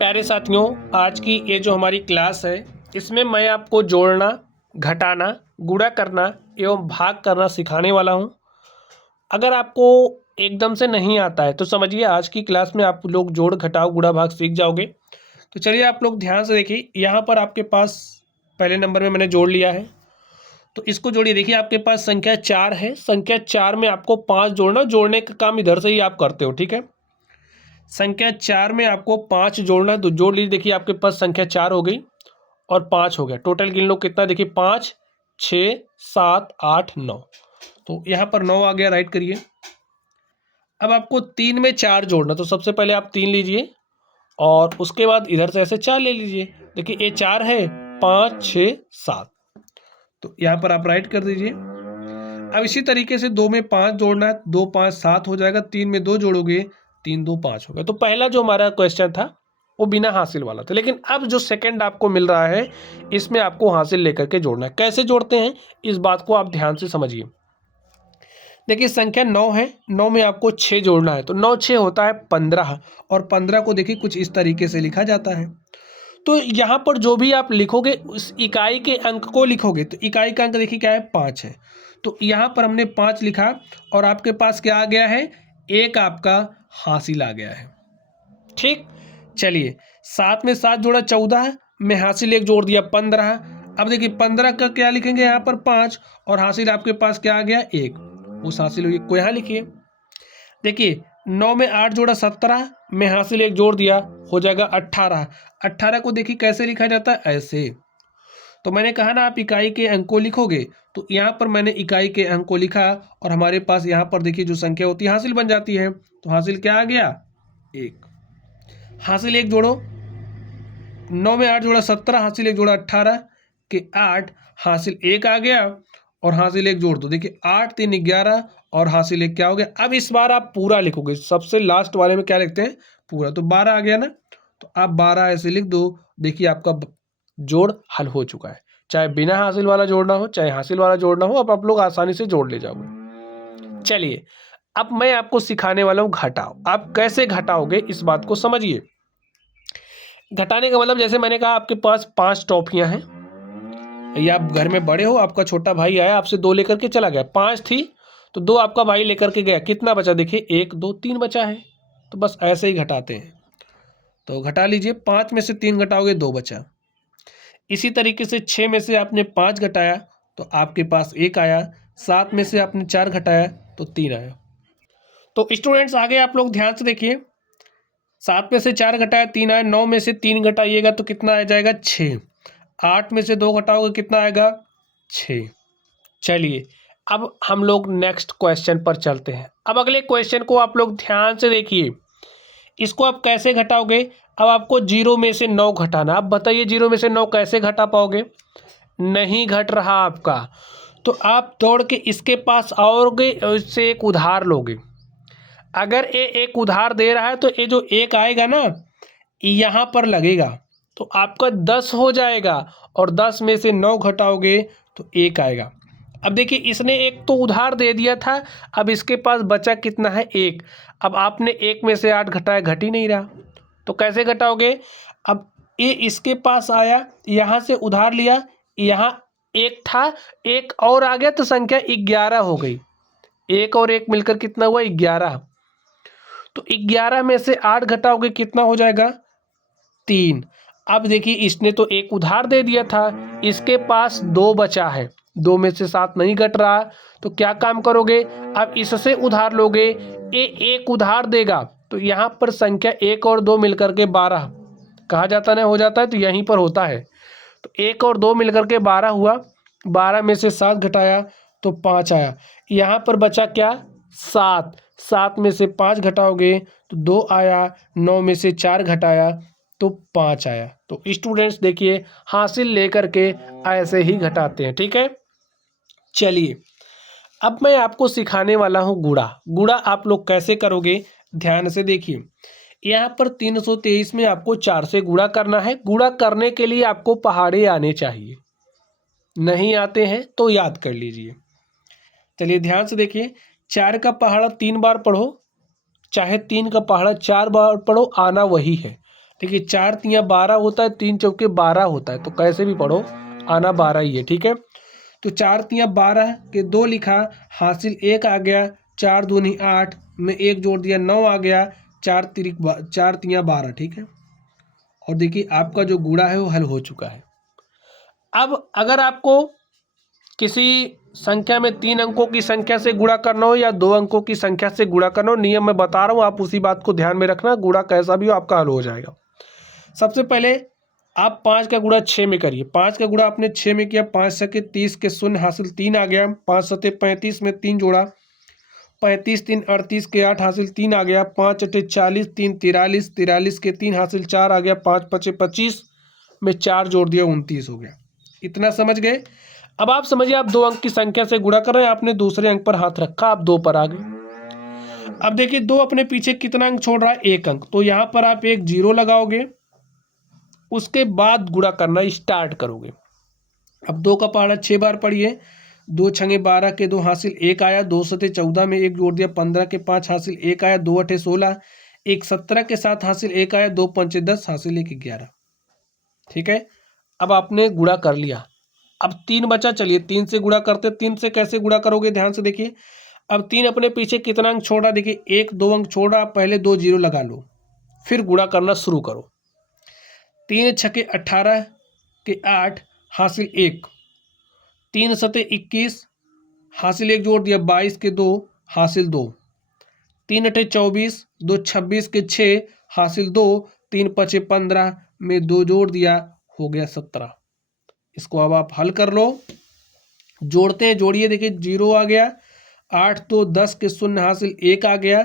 प्यारे साथियों, आज की ये जो हमारी क्लास है इसमें मैं आपको जोड़ना, घटाना, गुणा करना एवं भाग करना सिखाने वाला हूँ। अगर आपको एकदम से नहीं आता है तो समझिए आज की क्लास में आप लोग जोड़, घटाव, गुणा, भाग सीख जाओगे। तो चलिए आप लोग ध्यान से देखिए, यहाँ पर आपके पास पहले नंबर में मैंने जोड़ लिया है, तो इसको जोड़िए। देखिए आपके पास संख्या 4 है, संख्या 4 में आपको 5 जोड़ना, जोड़ने का काम इधर से ही आप करते हो, ठीक है। संख्या 4 में आपको 5 जोड़ना है, तो जोड़ लीजिए। देखिए आपके पास संख्या 4 हो गई और 5 हो गया, टोटल गिन लो कितना। देखिए 5, 6, 7, 8, 9, तो यहाँ पर 9 आ गया, राइट करिए। अब आपको 3 में 4 जोड़ना, तो सबसे पहले आप 3 लीजिए और उसके बाद इधर से ऐसे 4 ले लीजिए। देखिए ये 4 है, 5, 6, 7, तो यहाँ पर आप राइट कर दीजिए। अब इसी तरीके से 2 में 5 जोड़ना है, 2, 5, 7 हो जाएगा। 3 में 2 जोड़ोगे, 3, 2, 5 हो गया। तो पहला जो हमारा क्वेश्चन था वो बिना हासिल वाला था, लेकिन अब जो सेकंड आपको मिल रहा है इसमें आपको हासिल लेकर के जोड़ना है। कैसे जोड़ते हैं इस बात को आप ध्यान से समझिए। देखिए संख्या 9 है, 9 में आपको 6 जोड़ना है, तो 9 6 होता है 15, और 15 को देखिए कुछ इस तरीके से लिखा जाता है। तो यहाँ पर जो भी आप लिखोगे उस इकाई के अंक को लिखोगे, तो इकाई का अंक देखिए क्या है, 5 है। तो यहाँ पर हमने 5 लिखा और आपके पास क्या आ गया है, एक आपका हासिल आ गया है। ठीक, चलिए 7 में 7 जोड़ा 14, में हासिल एक जोड़ दिया 15। अब देखिए 15 का क्या लिखेंगे, यहाँ पर 5, और हासिल आपके पास क्या आ गया, 1। उस हासिल को यहाँ लिखिए। देखिए 9 में 8 जोड़ा 17, में हासिल एक जोड़ दिया, हो जाएगा 18। 18 को देखिए कैसे लिखा जाता है, ऐसे। तो मैंने कहा ना आप इकाई के अंक को लिखोगे, तो यहाँ पर मैंने इकाई के अंक को लिखा और हमारे पास यहाँ पर देखिए जो संख्या होती है हासिल बन जाती है। तो हासिल क्या आ गया, 1। हासिल 1 जोड़ो, 9 में 8 जोड़ा 17, हासिल 1 जोड़ा 18 के 8, हासिल 1 आ गया और हासिल 1 जोड़ दो। देखिए 8 3 11 और हासिल 1 क्या हो गया। अब इस बार आप पूरा लिखोगे, सबसे लास्ट वाले में क्या लिखते हैं, पूरा। तो 12 आ गया ना, तो आप 12 ऐसे लिख दो। देखिए आपका जोड़ हल हो चुका है। चाहे बिना हासिल वाला जोड़ना हो, चाहे हासिल वाला जोड़ना हो, अब आप लोग आसानी से जोड़ ले जाओगे। चलिए अब मैं आपको सिखाने वाला हूँ घटाओ। आप कैसे घटाओगे इस बात को समझिए। घटाने का मतलब, जैसे मैंने कहा आपके पास 5 टॉफियां हैं, या आप घर में बड़े हो, आपका छोटा भाई आया आपसे 2 लेकर के चला गया। 5 थी तो 2 आपका भाई लेकर के गया, कितना बचा, देखिए 1 2 3 बचा है। तो बस ऐसे ही घटाते हैं। तो घटा लीजिए, 5 में से 3 घटाओगे 2 बचा। इसी तरीके से 6 में से आपने 5 घटाया तो आपके पास 1 आया। 7 में से आपने 4 घटाया तो 3 आया। तो स्टूडेंट्स आगे आप लोग ध्यान से देखिए, 7 में से 4 घटाया 3 आया, 9 में से 3 घटाइएगा तो कितना आ जाएगा, 6। 8 में से 2 घटाओगे कितना आएगा, 6। चलिए अब हम लोग नेक्स्ट क्वेश्चन पर चलते हैं। अब अगले क्वेश्चन को आप लोग ध्यान से देखिए, इसको आप कैसे घटाओगे। अब आपको 0 में से 9 घटाना। अब बताइए 0 में से 9 कैसे घटा पाओगे, नहीं घट रहा आपका, तो आप दौड़ के इसके पास आओगे और इससे एक उधार लोगे। अगर ये एक उधार दे रहा है तो ये जो 1 आएगा ना, यहाँ पर लगेगा, तो आपका 10 हो जाएगा, और 10 में से 9 घटाओगे तो 1 आएगा। अब देखिए इसने एक तो उधार दे दिया था, अब इसके पास बचा कितना है, 1। अब आपने 1 में से 8 घटाया, घट ही नहीं रहा, तो कैसे घटाओगे। अब ये इसके पास आया, यहाँ से उधार लिया, यहाँ 1 था, 1 और आ गया तो संख्या 11 हो गई। 1 और 1 मिलकर कितना हुआ, 11। तो 11 में से 8 घटाओगे कितना हो जाएगा, 3। अब देखिए इसने तो एक उधार दे दिया था, इसके पास 2 बचा है, 2 में से 7 नहीं घट रहा, तो क्या काम करोगे, अब इससे उधार लोगे, ये एक उधार देगा, तो यहाँ पर संख्या 1 और 2 मिलकर के 12 कहा जाता ना, हो जाता है, तो यहीं पर होता है। तो 1 और 2 मिलकर के 12 हुआ, 12 में से 7 घटाया तो 5 आया। यहाँ पर बचा क्या, 7। 7 में से 5 घटाओगे तो 2 आया, 9 में से 4 घटाया तो 5 आया। तो स्टूडेंट्स देखिए हासिल लेकर के ऐसे ही घटाते हैं, ठीक है। चलिए अब मैं आपको सिखाने वाला हूँ गुणा। गुणा आप लोग कैसे करोगे, ध्यान से देखिए। यहाँ पर 323 में आपको 4 से गुणा करना है। गुणा करने के लिए आपको पहाड़े आने चाहिए, नहीं आते हैं तो याद कर लीजिए। चलिए ध्यान से देखिए, 4 का पहाड़ा 3 बार पढ़ो, चाहे 3 का पहाड़ा 4 बार पढ़ो, आना वही है। देखिए 4 तियाँ 12 होता है, 3 चौके 12 होता है, तो कैसे भी पढ़ो आना 12 ही है। ठीक है, तो 4 तियाँ 12 के 2 लिखा, हासिल 1 आ गया, 4 दूनी 8 में 1 जोड़ दिया 9 आ गया, 4 तियाँ 12। ठीक है, और देखिए आपका जो गुणा है वो हल हो चुका है। अब अगर आपको किसी संख्या में 3 अंकों की संख्या से गुणा करना हो या 2 अंकों की संख्या से गुणा करना हो, नियम मैं बता रहा हूँ, आप उसी बात को ध्यान में रखना, गुणा कैसा भी हो आपका हल हो जाएगा। सबसे पहले आप 5 का गुणा 6 में करिए। 5 का गुणा आपने 6 में किया, 5 सके 30 के शून्य हासिल 3 आ गया, 5 सते 35 में 3 जोड़ा, 35 3 38 के 8 हासिल 3 आ गया, 5 अठे 40 3 43 43 के 3 हासिल 4 आ गया, 5 पचे 25 में 4 जोड़ दिया 29 हो गया। इतना समझ गए। अब आप समझिए आप 2 अंक की संख्या से गुणा कर रहे हैं, आपने दूसरे अंक पर हाथ रखा, आप 2 पर आ गए। अब देखिए 2 अपने पीछे कितना अंक छोड़ रहा है, 1 अंक, तो यहां पर आप एक 0 लगाओगे, उसके बाद गुणा करना स्टार्ट करोगे। अब 2 का पहाड़ा 6 बार पढ़िए, 2 छंगे 12 के 2 हासिल 1 आया, 2 सते 14 में 1 जोड़ दिया, 15 के 5 हासिल 1 आया, 2 अठे 16, 1 17 के 7 हासिल 1 आया, 2 पंचे 10 हासिल 1 11। ठीक है, अब आपने गुणा कर लिया। अब 3 बचा, चलिए 3 से गुणा करते। 3 से कैसे गुणा करोगे ध्यान से देखिए। अब 3 अपने पीछे कितना अंक छोड़ रहा, देखिए 1 2 अंक छोड़ रहा, पहले 2 0 लगा लो, फिर गुणा करना शुरू करो। 3 छके 18 के 8 हासिल 1, 3 सते 21 हासिल 1 जोड़ दिया, 22 के 2 हासिल 2, 3 अठे 24 2 26 के 6 हासिल 2, 3 पचे 15 में 2 जोड़ दिया, हो गया 17। इसको अब आप हल कर लो, जोड़ते हैं, जोड़िए, देखिए 0 आ गया, 8 तो 10 के शून्य हासिल 1 आ गया,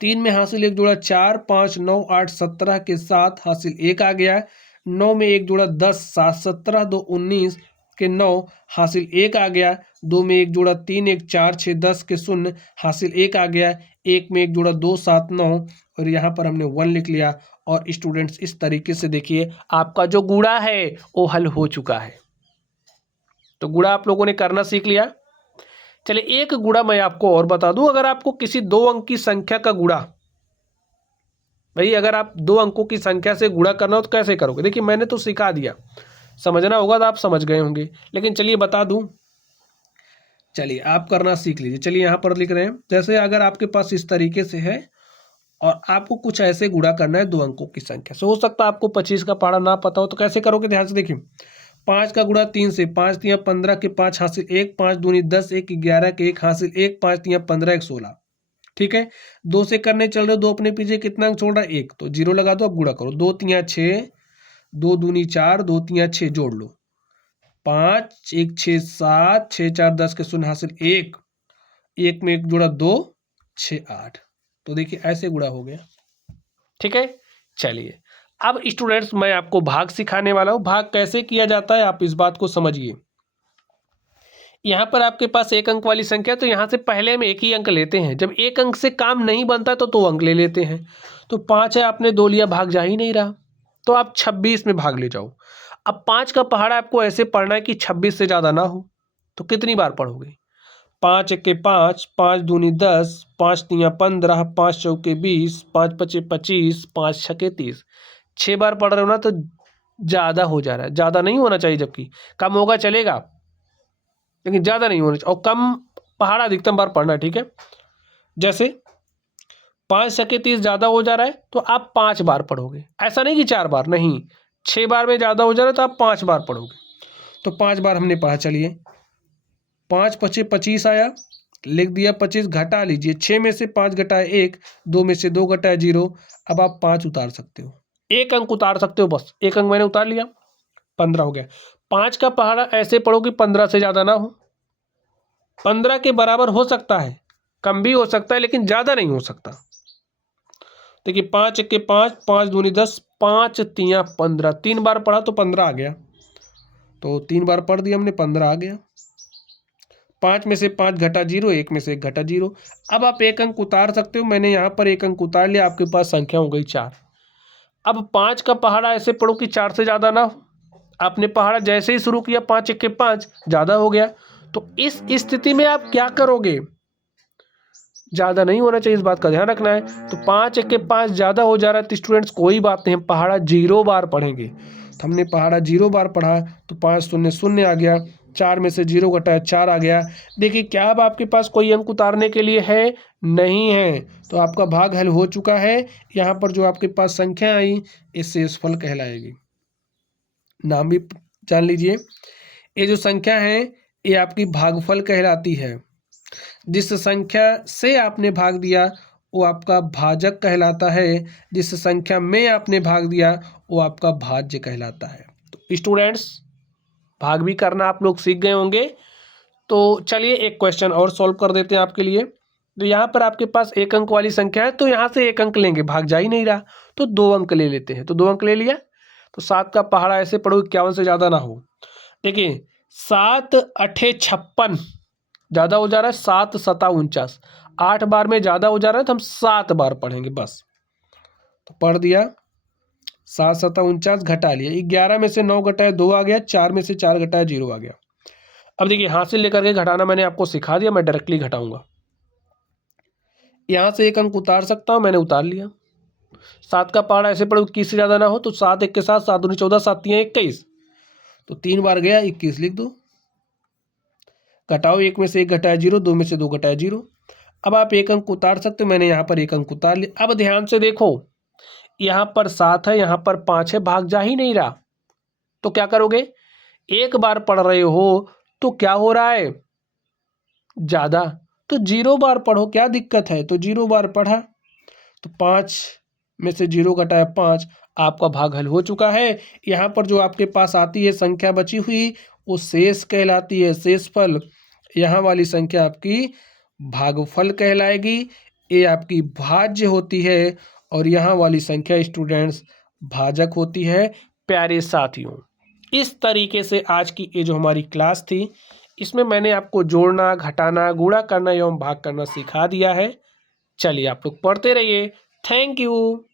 3 में हासिल 1 जोड़ा 4 5 9 8 17 के 7 हासिल 1 आ गया, 9 में 1 जोड़ा 10 7 17 2 19 के 9 हासिल 1 आ गया, 2 में 1 जोड़ा 3 1 4 6 10 के शून्य हासिल 1 आ गया, 1 में 1 जोड़ा 2 7 9, और यहाँ पर हमने 1 लिख लिया। और स्टूडेंट्स इस तरीके से देखिए आपका जो गुणा है वो हल हो चुका है। तो गुणा आप लोगों ने करना सीख लिया। चलिए एक गुणा मैं आपको और बता दूं, अगर आपको किसी 2 अंक की संख्या का गुणा, भाई अगर आप 2 अंकों की संख्या से गुणा करना हो तो कैसे करोगे, देखिए मैंने तो सिखा दिया, समझना होगा तो आप समझ गए होंगे, लेकिन चलिए बता दूं, चलिए आप करना सीख लीजिए। चलिए यहाँ पर लिख रहे हैं, जैसे अगर आपके पास इस तरीके से है और आपको कुछ ऐसे गुणा करना है 2 अंकों की संख्या से, हो सकता है आपको 25 का पहाड़ा ना पता हो, तो कैसे करोगे ध्यान से देखिए। 5 का गुणा 3 से, 5 तियाँ 15 के 5 हासिल 1, 5 दूनी 10 1 11 के 1 हासिल 1, 5 तियाँ 15 1 16। ठीक है, 2 से करने चल रहे हो, 2 अपने पीछे कितना अंक छोड़ रहा है 1, तो 0 लगा दो, अब गुणा करो, 2 तियाँ 6, 2 दूनी 4, 2 तियाँ 6, जोड़ लो, 5 1 6 7 6 4 10 के शून्य हासिल 1, 1 में 1 जोड़ा 2 6 8। तो देखिए ऐसे गुणा हो गया। ठीक है, चलिए अब स्टूडेंट्स मैं आपको भाग सिखाने वाला हूं। भाग कैसे किया जाता है आप इस बात को समझिए। यहां पर आपके पास 1 अंक वाली संख्या, तो यहां से पहले हम 1 ही अंक लेते हैं, जब 1 अंक से काम नहीं बनता तो 2 अंक ले लेते हैं। तो 5 है, आपने 2 लिया, भाग जा ही नहीं रहा, तो आप 26 में भाग ले जाओ। अब 5 का पहाड़ा आपको ऐसे पढ़ना है कि 26 से ज्यादा ना हो, तो कितनी बार पढ़ोगे, 5 एके 5, 5 दूनी 10, 5 तियाँ 15, 5 चौके 20, 5 पचे 25, 5 छके 30, 6 बार पढ़ रहे हो ना, तो ज़्यादा हो जा रहा है, ज़्यादा नहीं होना चाहिए, जबकि कम होगा चलेगा लेकिन ज़्यादा नहीं होना चाहिए, और कम पहाड़ा अधिकतम बार पढ़ना है। ठीक है, जैसे 5 छके 30 ज़्यादा हो जा रहा है तो आप 5 बार पढ़ोगे, ऐसा नहीं कि 4 बार, नहीं, 6 बार में ज़्यादा हो जा रहा है तो आप 5 बार पढ़ोगे। तो 5 बार हमने पढ़ा, चलिए 5 पचे 25 आया, लिख दिया 25, घटा लीजिए, 6 में से 5 घटाए 1, 2 में से 2 घटाए 0, अब आप 5 उतार सकते हो, 1 अंक उतार सकते हो, बस 1 अंक मैंने उतार लिया, 15 हो गया। 5 का पहाड़ा ऐसे पढ़ो कि 15 से ज़्यादा ना हो, 15 के बराबर हो सकता है, कम भी हो सकता है, लेकिन ज़्यादा नहीं हो सकता। देखिए 5 एके 5, 5 दूनी 10, 5 तियाँ 15, 3 बार पढ़ा तो 15 आ गया, तो 3 बार पढ़ दिया हमने, 15 आ गया। 5 में से 5 घटा 0, 1 में से 1 घटा 0। अब आप 1 अंक उतार सकते हो, मैंने यहाँ पर 1 अंक उतार लिया, आपके पास संख्या हो गई 4। अब 5 का पहाड़ा ऐसे पढ़ो कि 4 से ज़्यादा ना हो, आपने पहाड़ा जैसे ही शुरू किया 5 एके 5 ज़्यादा हो गया, तो इस स्थिति में आप क्या करोगे, ज़्यादा नहीं होना चाहिए, इस बात का ध्यान रखना है। तो 5 1 के 5 ज़्यादा हो जा रहा है तो स्टूडेंट्स कोई बात नहीं, हम पहाड़ा 0 बार पढ़ेंगे। तो हमने पहाड़ा 0 बार पढ़ा तो 5 शून्य शून्य आ गया, 4 में से 0 घटाया 4 आ गया। देखिए क्या अब आपके पास कोई अंक उतारने के लिए है? नहीं है। तो आपका भाग हल हो चुका है। यहाँ पर जो आपके पास संख्या आई ये शेषफल कहलाएगी। नाम भी जान लीजिए, ये जो संख्या है ये आपकी भागफल कहलाती है। जिस संख्या से आपने भाग दिया वो आपका भाजक कहलाता है, जिस संख्या में आपने भाग दिया वो आपका भाज्य कहलाता है। तो स्टूडेंट्स भाग भी करना आप लोग सीख गए होंगे। तो चलिए एक क्वेश्चन और सॉल्व कर देते हैं आपके लिए। तो यहाँ पर आपके पास 1 अंक वाली संख्या है तो यहाँ से 1 अंक लेंगे, भाग जा ही नहीं रहा तो 2 अंक ले लेते हैं। तो 2 अंक ले लिया। तो 7 का पहाड़ा ऐसे पढ़ो 51 से ज़्यादा ना हो। देखिए 7 8 56 ज़्यादा हो जा रहा है, 7 7 49, 8 बार में ज़्यादा हो जा रहा है तो हम 7 बार पढ़ेंगे बस। तो पढ़ दिया, 7 7 49 घटा लिया, 11 में से 9 घटाया 2 आ गया, 4 में से 4 घटाया 0 आ गया। अब देखिए हाथ से लेकर के घटाना मैंने आपको सिखा दिया, मैं डायरेक्टली घटाऊंगा। यहाँ से 1 अंक उतार सकता हूँ, मैंने उतार लिया। 7 का पहाड़ा ऐसे पढ़ो 21 से ज़्यादा ना हो तो 7 1 के साथ 7 दूनी 14, 7 3 21, तो 3 बार गया 21 लिख दो। घटाओ, 1 में से 1 घटाया 0, 2 में से 2 घटाया 0। अब आप 1 अंक उतार सकते हो, मैंने यहाँ पर 1 अंक उतार लिया। अब ध्यान से देखो, यहाँ पर 7 है, यहाँ पर 5 है, भाग जा ही नहीं रहा तो क्या करोगे? एक बार पढ़ रहे हो तो क्या हो रहा है? ज़्यादा, तो 0 बार पढ़ो, क्या दिक्कत है? तो 0 बार पढ़ा तो 5 में से 0 घटाया 5, आपका भाग हल हो चुका है। यहाँ पर जो आपके पास आती है संख्या बची हुई वो शेष कहलाती है, शेषफल। यहाँ वाली संख्या आपकी भागफल कहलाएगी, ये आपकी भाज्य होती है और यहाँ वाली संख्या स्टूडेंट्स भाजक होती है। प्यारे साथियों, इस तरीके से आज की ये जो हमारी क्लास थी इसमें मैंने आपको जोड़ना, घटाना, गुणा करना एवं भाग करना सिखा दिया है। चलिए आप लोग पढ़ते रहिए। Thank you.